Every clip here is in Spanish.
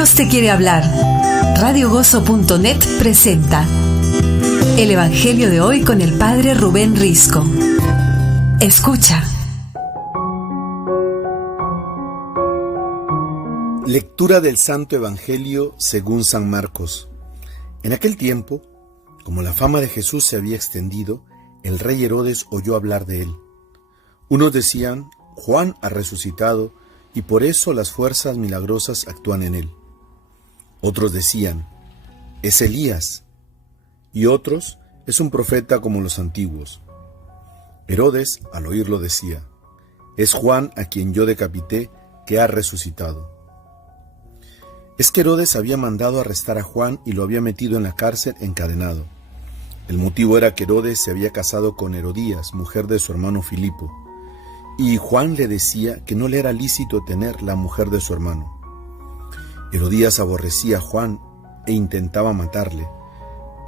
Dios te quiere hablar. Radiogozo.net presenta el Evangelio de hoy con el Padre Rubén Risco. Escucha. Lectura del Santo Evangelio según San Marcos. En aquel tiempo, como la fama de Jesús se había extendido, el rey Herodes oyó hablar de él. Unos decían: Juan ha resucitado y por eso las fuerzas milagrosas actúan en él. Otros decían: es Elías. Y otros: es un profeta como los antiguos. Herodes, al oírlo, decía: es Juan a quien yo decapité, que ha resucitado. Es que Herodes había mandado arrestar a Juan y lo había metido en la cárcel encadenado. El motivo era que Herodes se había casado con Herodías, mujer de su hermano Filipo, y Juan le decía que no le era lícito tener la mujer de su hermano. Herodías aborrecía a Juan e intentaba matarle,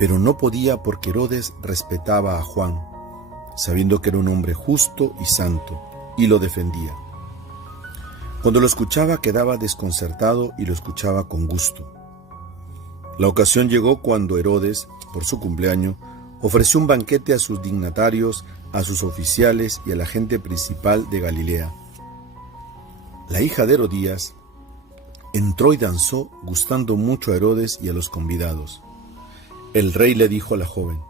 pero no podía porque Herodes respetaba a Juan, sabiendo que era un hombre justo y santo, y lo defendía. Cuando lo escuchaba quedaba desconcertado y lo escuchaba con gusto. La ocasión llegó cuando Herodes, por su cumpleaños, ofreció un banquete a sus dignatarios, a sus oficiales y a la gente principal de Galilea. La hija de Herodías entró y danzó, gustando mucho a Herodes y a los convidados. El rey le dijo a la joven: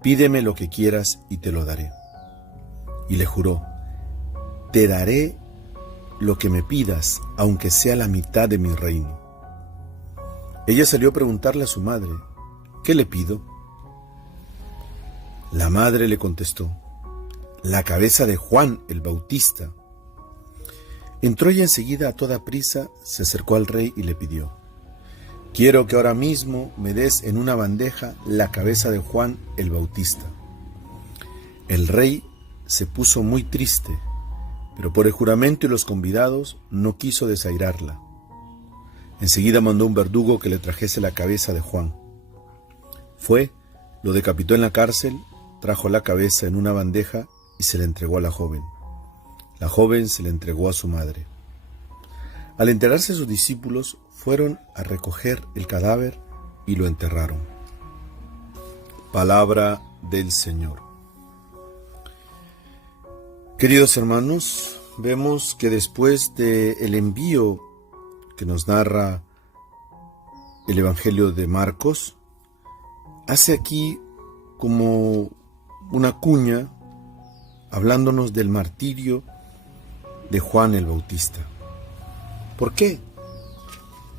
pídeme lo que quieras y te lo daré. Y le juró: te daré lo que me pidas, aunque sea la mitad de mi reino. Ella salió a preguntarle a su madre: ¿qué le pido? La madre le contestó: la cabeza de Juan el Bautista. Entró ella enseguida a toda prisa, se acercó al rey y le pidió: quiero que ahora mismo me des en una bandeja la cabeza de Juan el Bautista. El rey se puso muy triste, pero por el juramento y los convidados no quiso desairarla. Enseguida mandó un verdugo que le trajese la cabeza de Juan. Fue, lo decapitó en la cárcel, trajo la cabeza en una bandeja y se la entregó a la joven. La joven se la entregó a su madre. Al enterarse sus discípulos, fueron a recoger el cadáver y lo enterraron. Palabra del Señor. Queridos hermanos, vemos que después del envío que nos narra el Evangelio de Marcos, hace aquí como una cuña hablándonos del martirio de Juan el Bautista. ¿Por qué?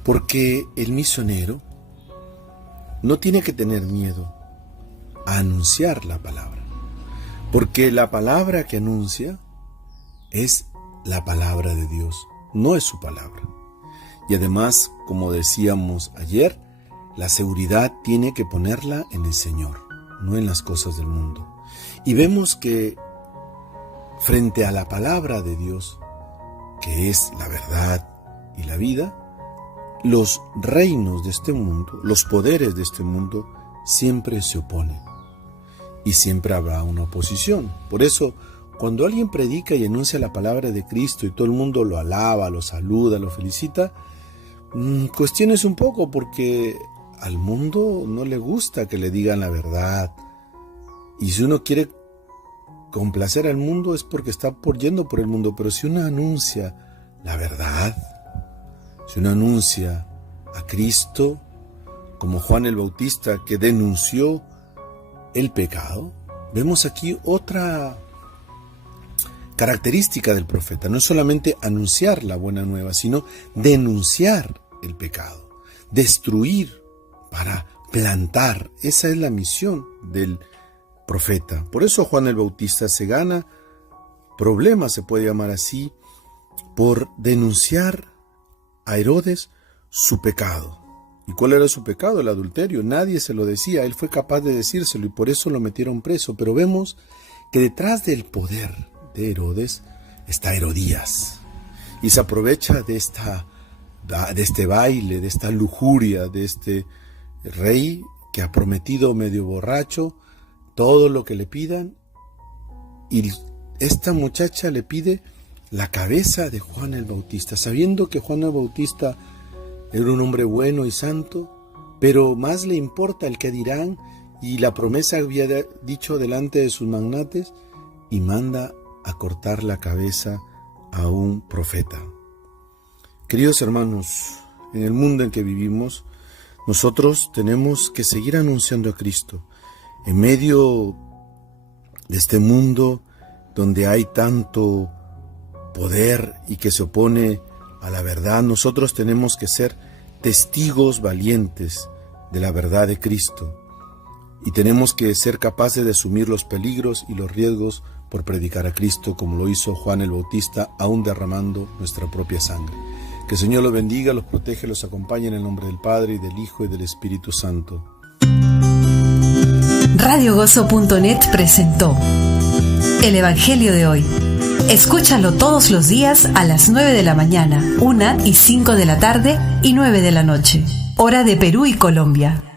Porque el misionero no tiene que tener miedo a anunciar la palabra, porque la palabra que anuncia es la palabra de Dios, no es su palabra. Y además, como decíamos ayer, la seguridad tiene que ponerla en el Señor, no en las cosas del mundo. Y vemos que frente a la palabra de Dios, que es la verdad y la vida, los reinos de este mundo, los poderes de este mundo, siempre se oponen. Y siempre habrá una oposición. Por eso, cuando alguien predica y anuncia la palabra de Cristo y todo el mundo lo alaba, lo saluda, lo felicita, cuestiones un poco, porque al mundo no le gusta que le digan la verdad. Y si uno quiere complacer al mundo es porque está yendo por el mundo. Pero si uno anuncia la verdad, si uno anuncia a Cristo, como Juan el Bautista, que denunció el pecado, vemos aquí otra característica del profeta. No es solamente anunciar la buena nueva, sino denunciar el pecado, destruir para plantar. Esa es la misión del profeta. Por eso Juan el Bautista se gana problemas, se puede llamar así, por denunciar a Herodes su pecado. ¿Y cuál era su pecado? El adulterio. Nadie se lo decía, él fue capaz de decírselo y por eso lo metieron preso. Pero vemos que detrás del poder de Herodes está Herodías, y se aprovecha de este baile, de esta lujuria, de este rey que ha prometido, medio borracho, todo lo que le pidan, y esta muchacha le pide la cabeza de Juan el Bautista, sabiendo que Juan el Bautista Era un hombre bueno y santo, pero más le importa el que dirán y la promesa que había dicho delante de sus magnates, y manda a cortar la cabeza a un profeta. Queridos hermanos, en el mundo en que vivimos, nosotros tenemos que seguir anunciando a Cristo. En medio de este mundo donde hay tanto poder y que se opone a la verdad, nosotros tenemos que ser testigos valientes de la verdad de Cristo. Y tenemos que ser capaces de asumir los peligros y los riesgos por predicar a Cristo, como lo hizo Juan el Bautista, aún derramando nuestra propia sangre. Que el Señor los bendiga, los protege, los acompañe en el nombre del Padre, y del Hijo, y del Espíritu Santo. RadioGozo.net presentó el Evangelio de hoy. Escúchalo todos los días a las 9 de la mañana, 1 y 5 de la tarde y 9 de la noche, hora de Perú y Colombia.